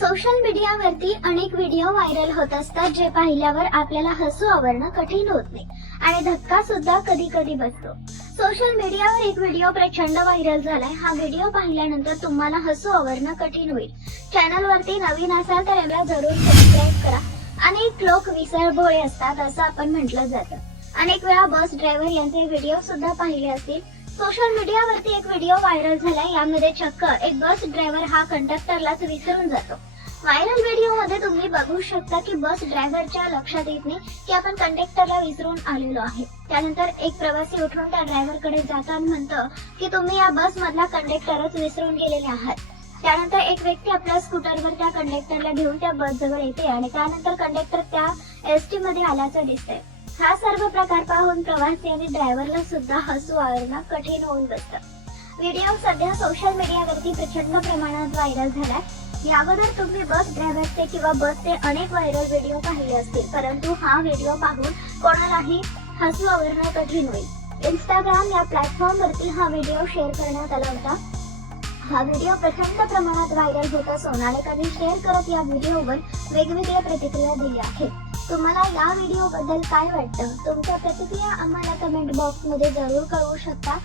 Social मीडियावरती अनेक video viral होत असतात जे पाहिल्यावर आपल्याला हसू आवरणं कठीण होत नाही आणि धक्का सुद्धा कधी कधी बसतो. सोशल मीडियावर एक व्हिडिओ प्रचंड व्हायरल झालाय. हा व्हिडिओ पाहिल्यानंतर तुम्हाला हसू आवरणं कठीण होईल. चॅनलवरती नवीन असाल तर याला जरूर सबस्क्राईब करा. अनेक लोक विसरभोळे असतात असं आपण म्हटलं जातं. अनेक वेळा बस ड्रायव्हर यांचे व्हिडिओ सुद्धा पाहिले असतील. सोशल मीडियावरती एक व्हिडिओ व्हायरल झालाय. यामध्ये चक्क एक बस ड्रायव्हर हा कंडक्टरलाच विसरून जातो. व्हायरल व्हिडिओ मध्ये तुम्ही बघू शकता की बस ड्रायव्हरच्या लक्षात येत नाही की आपण कंडक्टरला विसरून आलेलो आहे. त्यानंतर एक प्रवासी उठून त्या ड्रायव्हरकडे जाताना म्हणतो की तुम्ही या बस मधला कंडक्टरच विसरून गेलेले आहात. त्यानंतर एक व्यक्ती आपल्या स्कूटरवर त्या कंडक्टरला घेऊन त्या बस जवळ येते आणि त्यानंतर कंडक्टर त्या एसटी मध्ये आल्याचं दिसतंय. हा सर्व प्रकार पाहून प्रवासी आणि ड्रायव्हरला सुद्धा हसू आवरणं कठीण होऊन बसतं. व्हिडिओ सध्या सोशल मीडियावरती प्रचंड प्रमाणात व्हायरल झालाय. या अगोदर तुम्ही बस ड्रायव्हरचे किंवा बसचे अनेक व्हायरल व्हिडिओ पाहिले असतील, परंतु हा व्हिडिओ पाहून कोणालाही हसू आवरणं कठीण होईल. इंस्टाग्राम या प्लॅटफॉर्मवरती हा व्हिडिओ शेअर करण्यात आला होता. हा व्हिडिओ प्रचंड प्रमाणात व्हायरल होत असून अनेकांनी शेअर करत या व्हिडिओवर वेगवेगळ्या प्रतिक्रिया दिल्या आहेत. तुम्हाला या व्हिडिओ बद्दल काय वाटतं? तुमच्या प्रतिक्रिया आम्हाला कमेंट बॉक्स मध्ये जरूर कळवू शकता.